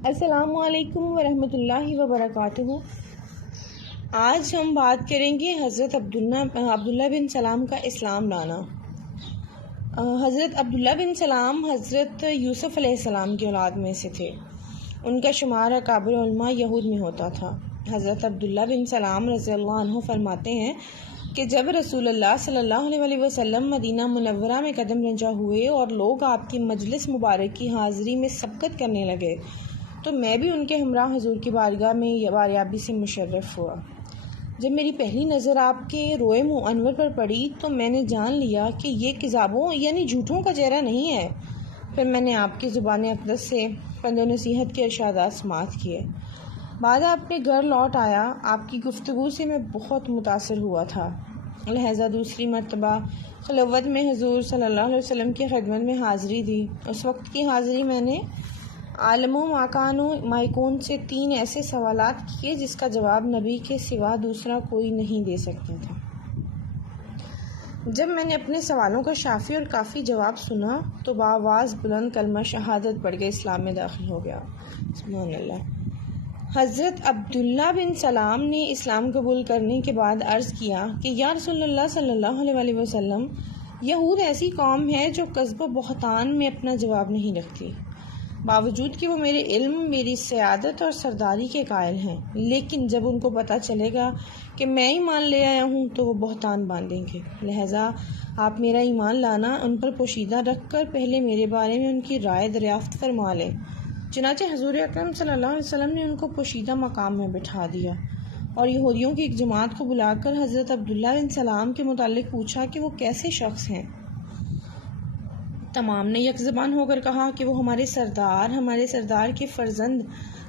السلام علیکم ورحمۃ اللہ وبرکاتہ۔ آج ہم بات کریں گے حضرت عبداللہ بن سلام کا اسلام لانا۔ حضرت عبداللہ بن سلام حضرت یوسف علیہ السلام کی اولاد میں سے تھے۔ ان کا شمار اکابر علماء یہود میں ہوتا تھا۔ حضرت عبداللہ بن سلام رضی اللہ عنہ فرماتے ہیں کہ جب رسول اللہ صلی اللہ علیہ وسلم مدینہ منورہ میں قدم رنجہ ہوئے اور لوگ آپ کی مجلس مبارک کی حاضری میں سبقت کرنے لگے تو میں بھی ان کے ہمراہ حضور کی بارگاہ میں باریابی سے مشرف ہوا۔ جب میری پہلی نظر آپ کے روئے انور پر پڑی تو میں نے جان لیا کہ یہ کذابوں یعنی جھوٹوں کا چہرہ نہیں ہے۔ پھر میں نے آپ کی زبان اقدس سے پند و نصیحت کے ارشادات سماعت کیے۔ بعد اپنے گھر لوٹ آیا۔ آپ کی گفتگو سے میں بہت متاثر ہوا تھا، لہذا دوسری مرتبہ خلوت میں حضور صلی اللہ علیہ وسلم کی خدمت میں حاضری دی۔ اس وقت کی حاضری میں نے عالم و ماکان و مائکون سے 3 ایسے سوالات کیے جس کا جواب نبی کے سوا دوسرا کوئی نہیں دے سکتا تھا۔ جب میں نے اپنے سوالوں کا شافی اور کافی جواب سنا تو بآواز بلند کلمہ شہادت پڑھ کے اسلام میں داخل ہو گیا۔ سبحان اللہ۔ حضرت عبداللہ بن سلام نے اسلام قبول کرنے کے بعد عرض کیا کہ یا رسول اللہ صلی اللہ علیہ وسلم، یہود ایسی قوم ہے جو کذب و بہتان میں اپنا جواب نہیں رکھتی، باوجود کہ وہ میرے علم، میری سیادت اور سرداری کے قائل ہیں، لیکن جب ان کو پتہ چلے گا کہ میں ایمان لے آیا ہوں تو وہ بہتان باندھیں گے، لہٰذا آپ میرا ایمان لانا ان پر پوشیدہ رکھ کر پہلے میرے بارے میں ان کی رائے دریافت فرما لیں۔ چنانچہ حضور اکرم صلی اللہ علیہ وسلم نے ان کو پوشیدہ مقام میں بٹھا دیا اور یہودیوں کی ایک جماعت کو بلا کر حضرت عبداللہ بن سلام کے متعلق پوچھا کہ وہ کیسے شخص ہیں۔ تمام نے یک زبان ہو کر کہا کہ وہ ہمارے سردار کے فرزند،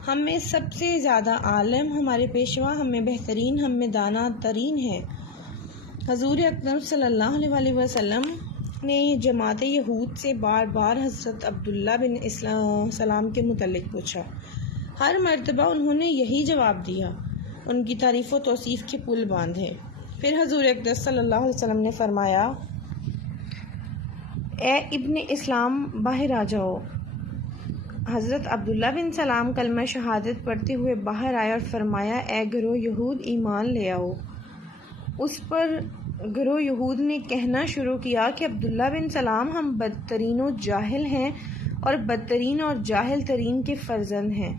ہم میں سب سے زیادہ عالم، ہمارے پیشوا، ہم میں بہترین، ہم میں دانا ترین ہے۔ حضور اکرم صلی اللہ علیہ وسلم نے جماعت یہود سے بار بار حضرت عبداللہ بن سلام کے متعلق پوچھا۔ ہر مرتبہ انہوں نے یہی جواب دیا، ان کی تعریف و توصیف کے پل باندھے۔ پھر حضور اکرم صلی اللہ علیہ وسلم نے فرمایا، اے ابن اسلام باہر آ جاؤ۔ حضرت عبداللہ بن سلام کلمہ شہادت پڑھتے ہوئے باہر آئے اور فرمایا، اے گروہ یہود، ایمان لے آؤ۔ اس پر گروہ یہود نے کہنا شروع کیا کہ عبداللہ بن سلام ہم بدترین و جاہل ہیں اور بدترین اور جاہل ترین کے فرزند ہیں۔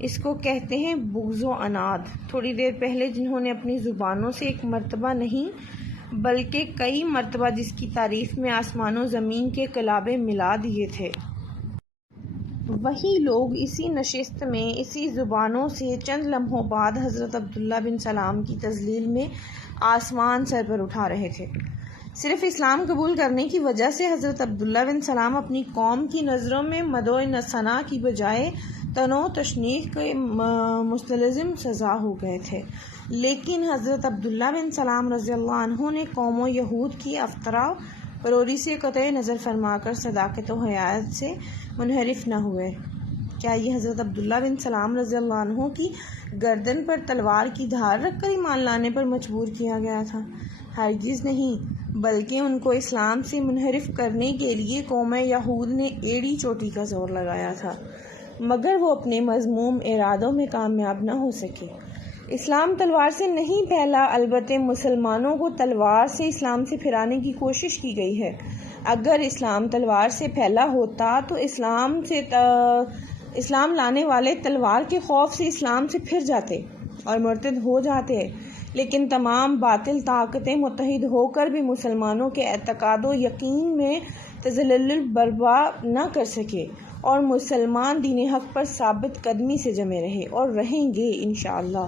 اس کو کہتے ہیں بغض و عناد۔ تھوڑی دیر پہلے جنہوں نے اپنی زبانوں سے ایک مرتبہ نہیں بلکہ کئی مرتبہ جس کی تعریف میں آسمان و زمین کے کلابے ملا دیے تھے، وہی لوگ اسی نشست میں اسی زبانوں سے چند لمحوں بعد حضرت عبداللہ بن سلام کی تذلیل میں آسمان سر پر اٹھا رہے تھے۔ صرف اسلام قبول کرنے کی وجہ سے حضرت عبداللہ بن سلام اپنی قوم کی نظروں میں مدح و ثنا کی بجائے طعن و تشنیع کے مستلزم سزا ہو گئے تھے، لیکن حضرت عبداللہ بن سلام رضی اللہ عنہ نے قوم و یہود کی افطرا پروری سے قطع نظر فرما کر صداقت و حیات سے منحرف نہ ہوئے۔ کیا یہ حضرت عبداللہ بن سلام رضی اللہ عنہ کی گردن پر تلوار کی دھار رکھ کر ایمان لانے پر مجبور کیا گیا تھا؟ ہرگز نہیں، بلکہ ان کو اسلام سے منحرف کرنے کے لیے قوم یہود نے ایڑی چوٹی کا زور لگایا تھا، مگر وہ اپنے مذموم ارادوں میں کامیاب نہ ہو سکے۔ اسلام تلوار سے نہیں پھیلا، البتہ مسلمانوں کو تلوار سے اسلام سے پھرانے کی کوشش کی گئی ہے۔ اگر اسلام تلوار سے پھیلا ہوتا تو اسلام لانے والے تلوار کے خوف سے اسلام سے پھر جاتے اور مرتد ہو جاتے، لیکن تمام باطل طاقتیں متحد ہو کر بھی مسلمانوں کے اعتقاد و یقین میں تزلزل برپا نہ کر سکے اور مسلمان دین حق پر ثابت قدمی سے جمے رہے اور رہیں گے انشاءاللہ۔